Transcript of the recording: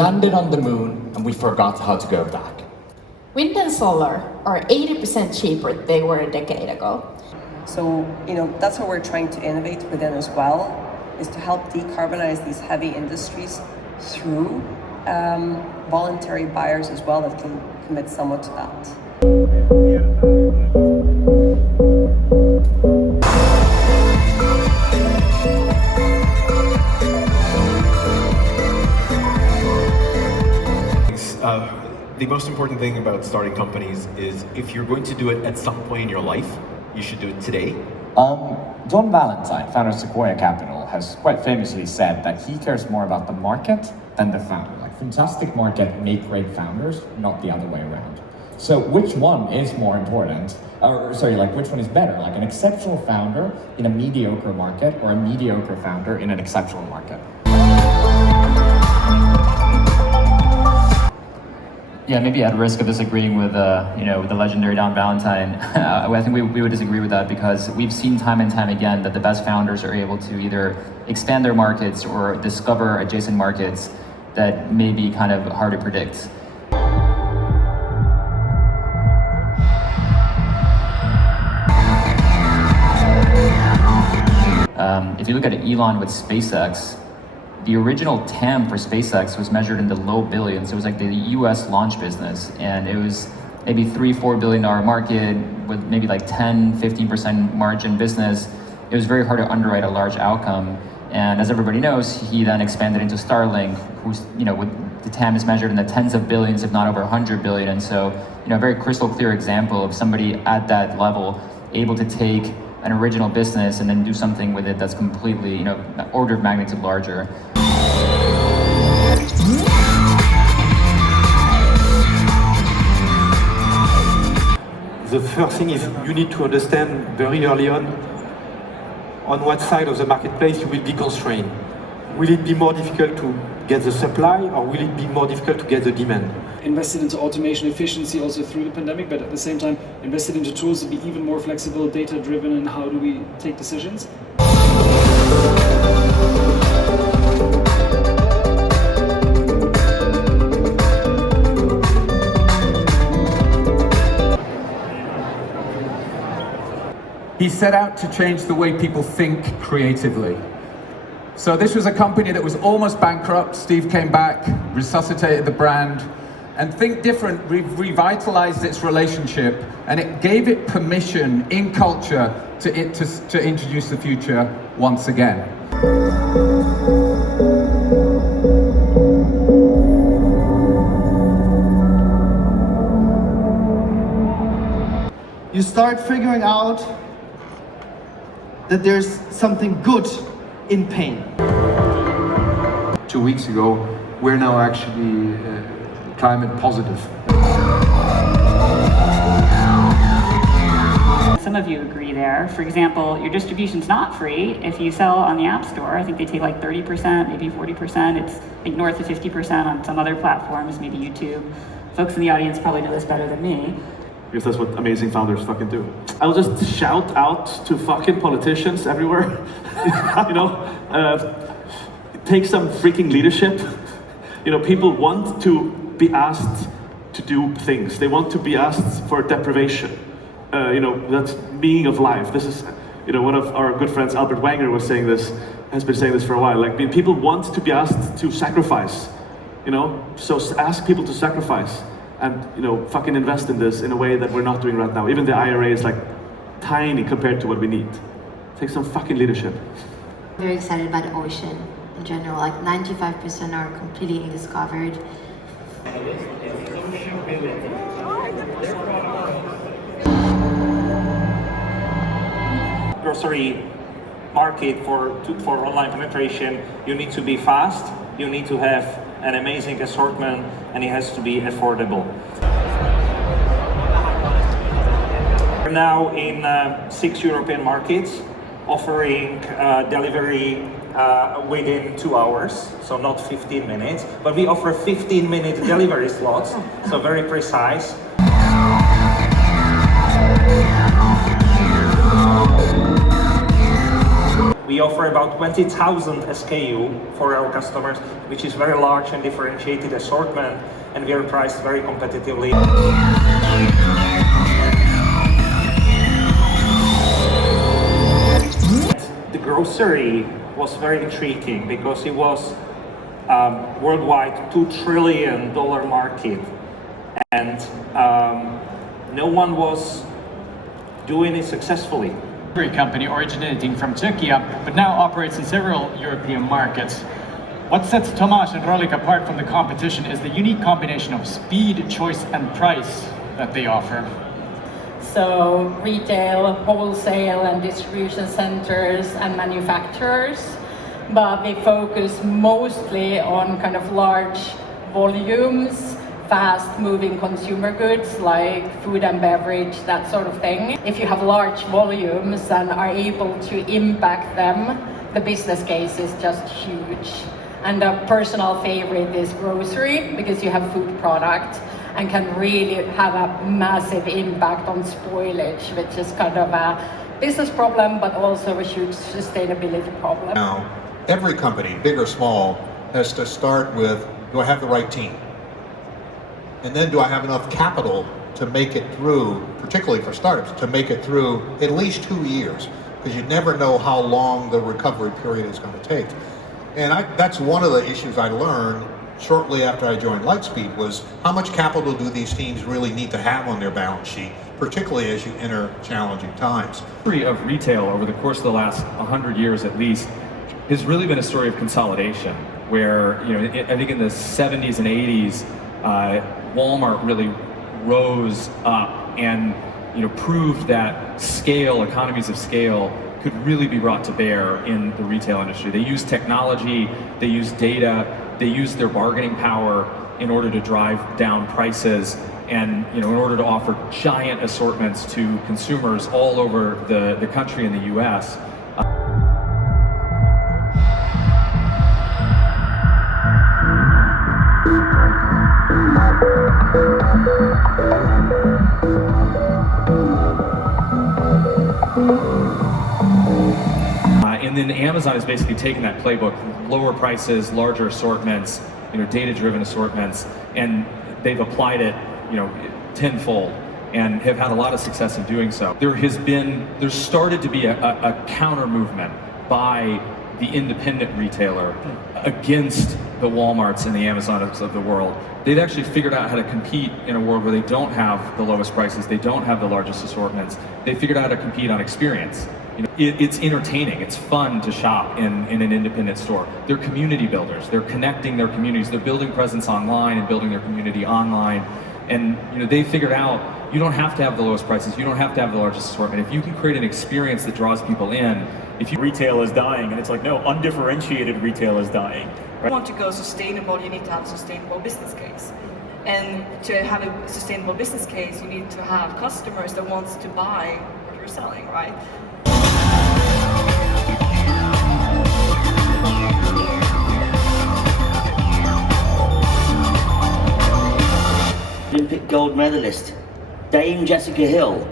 landed on the moon and we forgot how to go back. Wind and solar are 80% cheaper than they were a decade ago. So, that's what we're trying to innovate within as well, is to help decarbonize these heavy industries through voluntary buyers as well that can commit somewhat to that. The most important thing about starting companies is if you're going to do it at some point in your life, you should do it today. John Valentine, founder of Sequoia Capital, has quite famously said that he cares more about the market than the founder. Like, fantastic market make great founders, not the other way around. So which one is more important? Which one is better? Like an exceptional founder in a mediocre market or a mediocre founder in an exceptional market? Yeah, maybe at risk of disagreeing with the legendary Don Valentine, I think we would disagree with that, because we've seen time and time again that the best founders are able to either expand their markets or discover adjacent markets that may be kind of hard to predict. If you look at Elon with SpaceX, the original TAM for SpaceX was measured in the low billions. It was like the US launch business, and it was maybe $3-4 billion market with maybe like 10-15% margin business. It was very hard to underwrite a large outcome. And as everybody knows, he then expanded into Starlink, who's, with the TAM is measured in the tens of billions, if not over 100 billion. And so, a very crystal clear example of somebody at that level able to take an original business and then do something with it that's completely, an order of magnitude larger. The first thing is you need to understand very early on what side of the marketplace you will be constrained. Will it be more difficult to get the supply, or will it be more difficult to get the demand? Invested into automation efficiency also through the pandemic, but at the same time invested into tools to be even more flexible, data-driven, and how do we take decisions. He set out to change the way people think creatively. So this was a company that was almost bankrupt. Steve came back, resuscitated the brand, and Think Different revitalized its relationship, and it gave it permission in culture to introduce the future once again. You start figuring out that there's something good in pain. 2 weeks ago, we're now actually climate positive. Some of you agree there. For example, your distribution's not free. If you sell on the App Store, I think they take like 30%, maybe 40%. It's like north of 50% on some other platforms, maybe YouTube. Folks in the audience probably know this better than me. Because that's what amazing founders fucking do. I'll just shout out to fucking politicians everywhere. Take some freaking leadership. People want to be asked to do things. They want to be asked for deprivation. That's meaning of life. This is, one of our good friends, Albert Wenger, has been saying this for a while. Like, people want to be asked to sacrifice. So ask people to sacrifice. And fucking invest in this in a way that we're not doing right now. Even the IRA is like tiny compared to what we need. Take some fucking leadership. I'm very excited about the ocean in general. Like 95% are completely undiscovered. Grocery market for online penetration, you need to be fast. You need to have an amazing assortment, and it has to be affordable. We're now in 6 European markets, offering delivery within 2 hours, so not 15 minutes, but we offer 15-minute delivery slots, so very precise. We offer about 20,000 SKU for our customers, which is very large and differentiated assortment, and we are priced very competitively. The grocery was very intriguing because it was worldwide $2 trillion market, and no one was doing it successfully. Grocery company originating from Czechia, but now operates in several European markets. What sets Tomáš and Rolik apart from the competition is the unique combination of speed, choice, and price that they offer. So retail, wholesale and distribution centers and manufacturers, but they focus mostly on kind of large volumes, fast-moving consumer goods like food and beverage, that sort of thing. If you have large volumes and are able to impact them, the business case is just huge. And a personal favorite is grocery, because you have food product and can really have a massive impact on spoilage, which is kind of a business problem, but also a huge sustainability problem. Now, every company, big or small, has to start with, do I have the right team? And then do I have enough capital to make it through, particularly for startups, to make it through at least 2 years, because you never know how long the recovery period is going to take. And that's one of the issues I learned shortly after I joined Lightspeed, was how much capital do these teams really need to have on their balance sheet, particularly as you enter challenging times. The history of retail over the course of the last 100 years at least has really been a story of consolidation, where, you know, I think in the 70s and 80s, Walmart really rose up and, you know, proved that scale, economies of scale, could really be brought to bear in the retail industry. They use technology, they use data, they use their bargaining power in order to drive down prices, and, you know, in order to offer giant assortments to consumers all over the country and the US. And then Amazon has basically taken that playbook, lower prices, larger assortments, you know, data-driven assortments, and they've applied it, you know, tenfold, and have had a lot of success in doing so. There's started to be a counter movement by the independent retailer against the Walmarts and the Amazons of the world. They've actually figured out how to compete in a world where they don't have the lowest prices, they don't have the largest assortments. They figured out how to compete on experience. You know, it's entertaining, it's fun to shop in an independent store. They're community builders, they're connecting their communities, they're building presence online and building their community online. And, you know, they figured out, you don't have to have the lowest prices, you don't have to have the largest assortment. If you can create an experience that draws people in, retail is dying, and it's like, no, undifferentiated retail is dying. If you want to go sustainable, you need to have a sustainable business case. And to have a sustainable business case, you need to have customers that wants to buy what you're selling, right? Olympic gold medalist, Dame Jessica Hill.